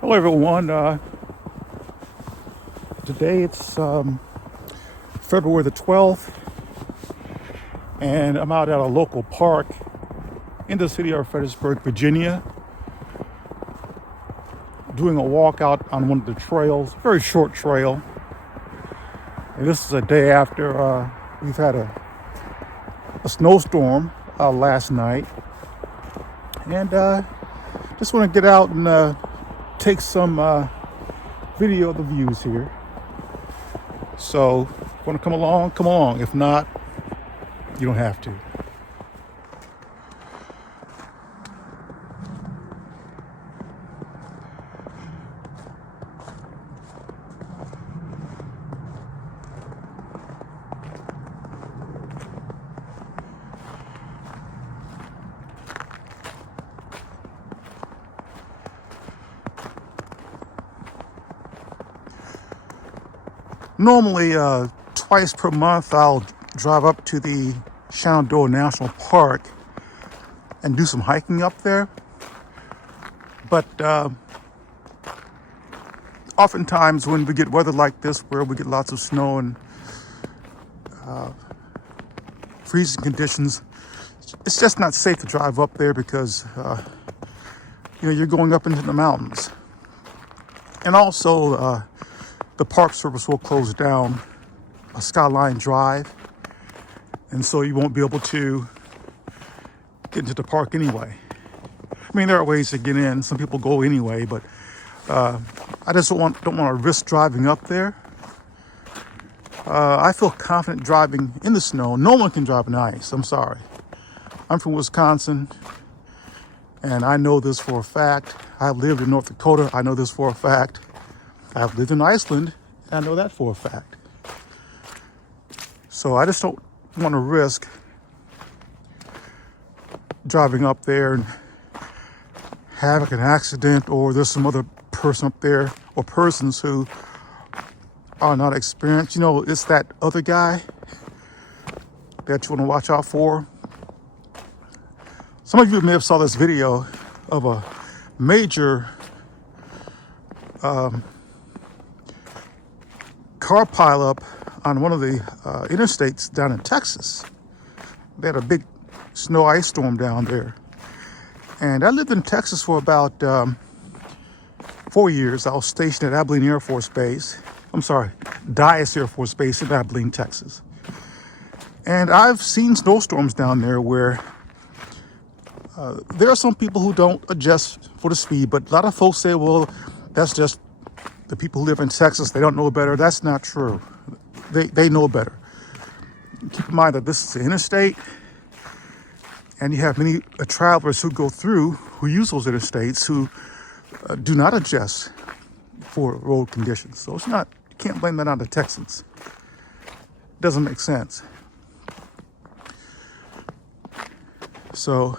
Hello, everyone. Today it's February the 12th, and I'm out at a local park in the city of Fredericksburg, Virginia, doing a walk out on one of the trails, very short trail. And this is a day after we've had a snowstorm last night, and just want to get out and take some video of the views here. So, want to come along? Come along. If not, you don't have to. Normally, twice per month, I'll drive up to the Shenandoah National Park and do some hiking up there. But oftentimes when we get weather like this, where we get lots of snow and freezing conditions, it's just not safe to drive up there because you're going up into the mountains. And also, the Park Service will close down a Skyline Drive, and so you won't be able to get into the park anyway. I mean, there are ways to get in. Some people go anyway, but I just don't want to risk driving up there. I feel confident driving in the snow. No one can drive in ice. I'm sorry. I'm from Wisconsin, and I know this for a fact. I've lived in North Dakota. I know this for a fact. I've lived in Iceland, and I know that for a fact. So I just don't want to risk driving up there and having an accident, or there's some other person up there or persons who are not experienced. It's that other guy that you want to watch out for. Some of you may have saw this video of a major car pileup on one of the interstates down in Texas. They had a big snow ice storm down there. And I lived in Texas for about 4 years. I was stationed at Abilene Air Force Base. I'm sorry, Dyess Air Force Base in Abilene, Texas. And I've seen snowstorms down there where there are some people who don't adjust for the speed, but a lot of folks say, well, that's just the people who live in Texas, they don't know better. That's not true. They know better. Keep in mind that this is an interstate, and you have many travelers who go through, who use those interstates, who do not adjust for road conditions. So it's not, you can't blame that on the Texans. It doesn't make sense. So,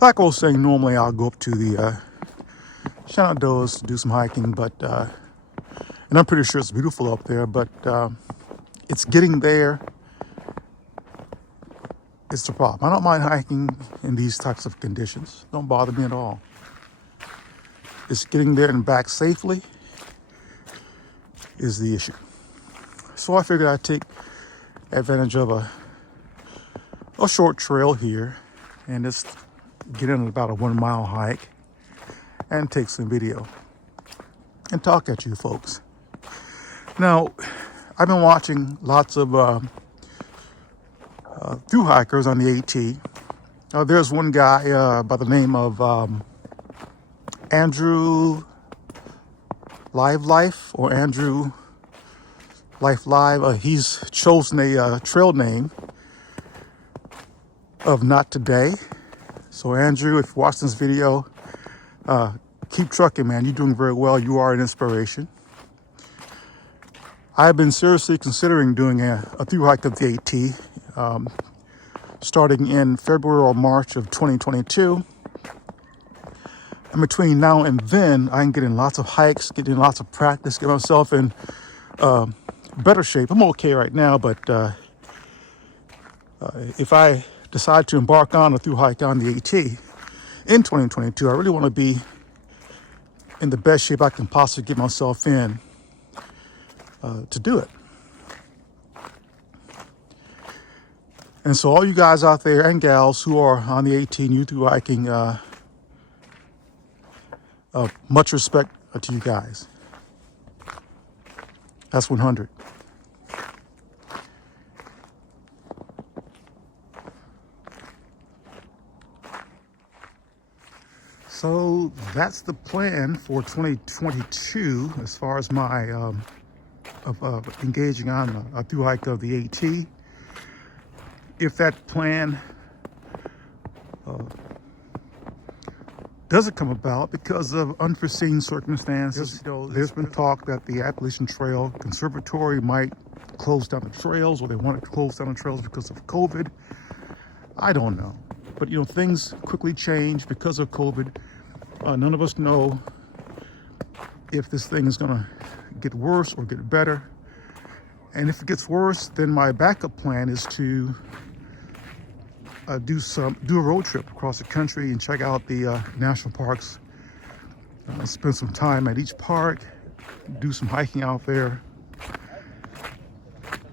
like I was saying, normally I'll go up to the Shenandoahs to do some hiking, but and I'm pretty sure it's beautiful up there, but it's getting there. It's the problem. I don't mind hiking in these types of conditions. Don't bother me at all. It's getting there and back safely is the issue. So I figured I'd take advantage of a short trail here and just get in about a 1 mile hike and take some video and talk at you folks. Now, I've been watching lots of through hikers on the AT. There's one guy by the name of Andrew Life or Andrew Life Live. He's chosen a trail name of Not Today. So Andrew, if you watch this video, keep trucking, man. You're doing very well. You are an inspiration. I've been seriously considering doing a through hike of the AT, starting in February or March of 2022. And between now and then, I can get in lots of hikes, get in lots of practice, get myself in better shape. I'm okay right now, but if I decide to embark on a through hike on the AT in 2022, I really want to be in the best shape I can possibly get myself in to do it. And so all you guys out there and gals who are on the 18 you through hiking, much respect to you guys. That's 100. So that's the plan for 2022 as far as my engaging on a through hike of the AT. If that plan doesn't come about because of unforeseen circumstances, there's been talk that the Appalachian Trail Conservatory might close down the trails, or they want to close down the trails because of COVID. I don't know. But, things quickly change because of COVID. None of us know if this thing is going to get worse or get better. And if it gets worse, then my backup plan is to do a road trip across the country and check out the national parks. Spend some time at each park, do some hiking out there,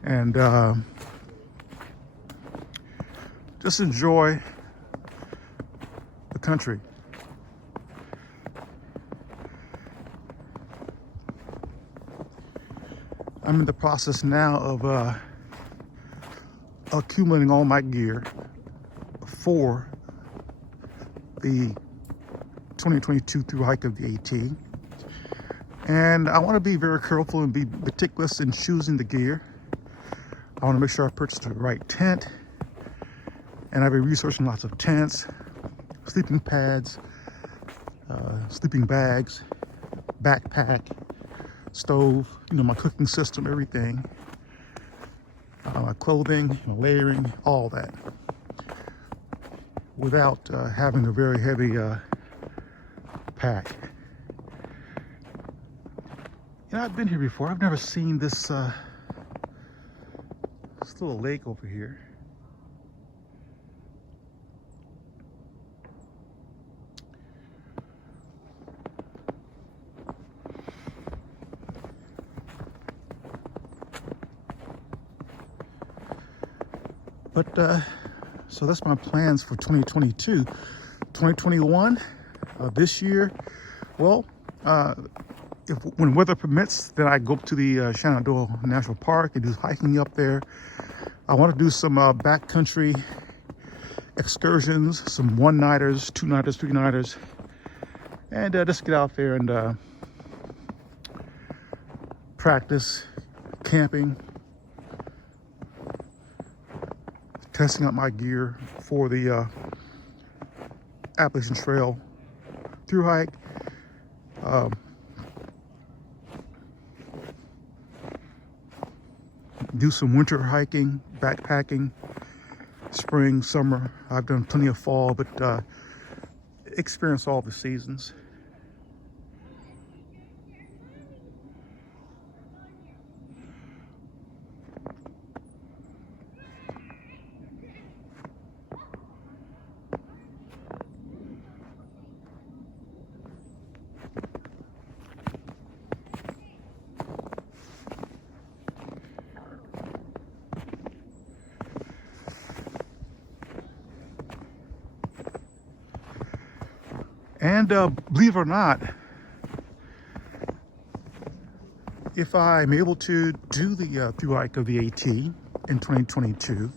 and just enjoy the country. I'm in the process now of accumulating all my gear for the 2022 through hike of the AT. And I want to be very careful and be meticulous in choosing the gear. I want to make sure I purchase the right tent. And I've been researching lots of tents, sleeping pads, sleeping bags, backpack, stove, my cooking system, everything. My clothing, layering, all that. Without having a very heavy pack. I've been here before. I've never seen this little lake over here. But so that's my plans for 2022. 2021, this year, well, when weather permits, then I go up to the Shenandoah National Park and do hiking up there. I want to do some backcountry excursions, some one-nighters, two-nighters, three-nighters, and just get out there and practice camping, testing out my gear for the Appalachian Trail through hike. Do some winter hiking, backpacking, spring, summer. I've done plenty of fall, but experience all the seasons. And believe it or not, if I'm able to do the through hike of the AT in 2022,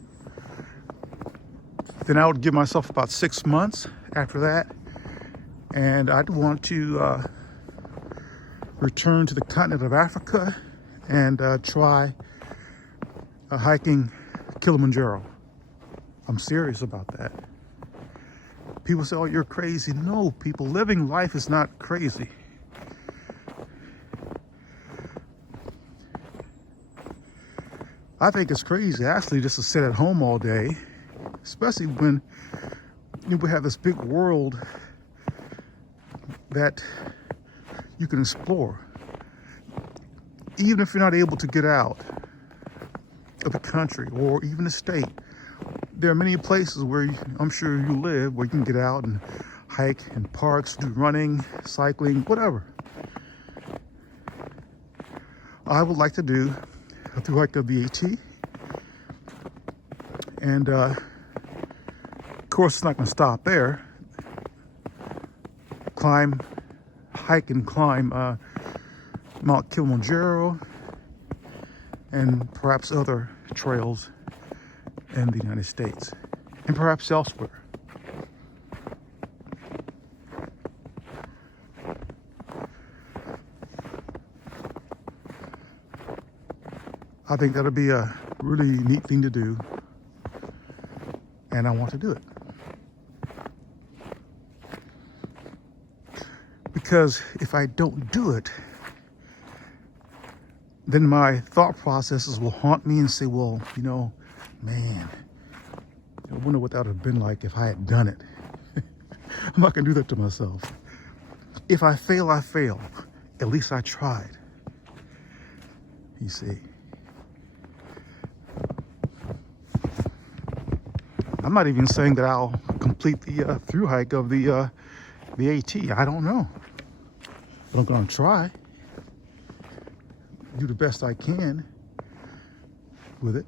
then I would give myself about 6 months after that, and I'd want to return to the continent of Africa and try hiking Kilimanjaro. I'm serious about that. People say, oh, you're crazy. No, people, living life is not crazy. I think it's crazy, actually, just to sit at home all day, especially when we have this big world that you can explore. Even if you're not able to get out of the country or even the state, there are many places where I'm sure you live where you can get out and hike in parks, do running, cycling, whatever. I would like to do a through hike of the AT. And of course, it's not going to stop there. Hike and climb Mount Kilimanjaro and perhaps other trails in the United States and perhaps elsewhere. I think that'll be a really neat thing to do, and I want to do it. Because if I don't do it, then my thought processes will haunt me and say, well, you know, man, I wonder what that would have been like if I had done it. I'm not going to do that to myself. If I fail, I fail. At least I tried. You see. I'm not even saying that I'll complete the through hike of the AT. I don't know. But I'm going to try. Do the best I can with it.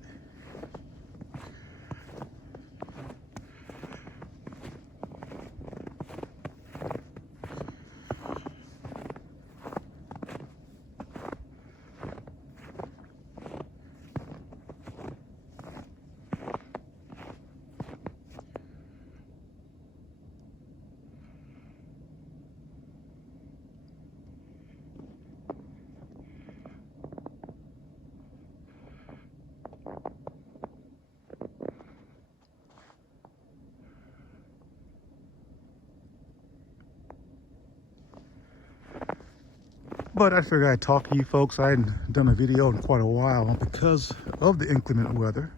But I figured I'd talk to you folks. I hadn't done a video in quite a while because of the inclement weather.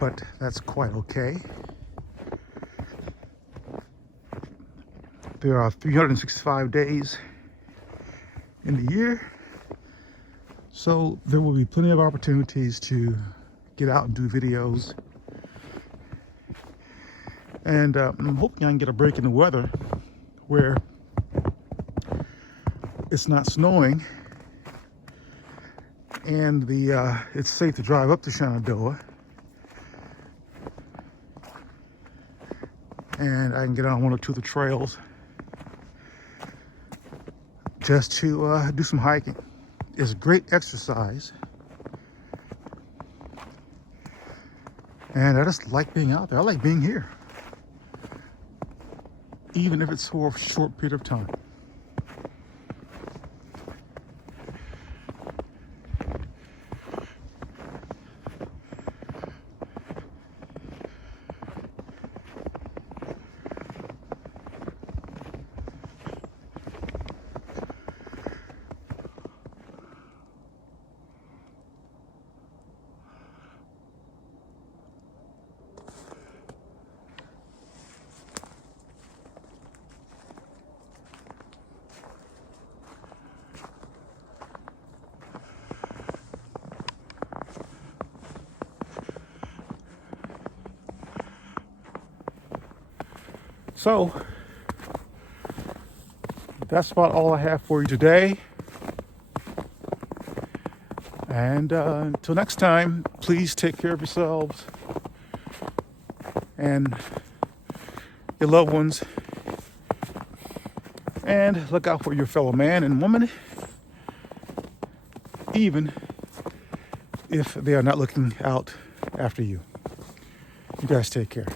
But that's quite okay. There are 365 days in the year. So there will be plenty of opportunities to get out and do videos. And I'm hoping I can get a break in the weather where it's not snowing and it's safe to drive up to Shenandoah. And I can get on one or two of the trails just to do some hiking. It's great exercise. And I just like being out there. I like being here. Even if it's for a short period of time. So that's about all I have for you today. And until next time, please take care of yourselves and your loved ones. And look out for your fellow man and woman, even if they are not looking out after you. You guys take care.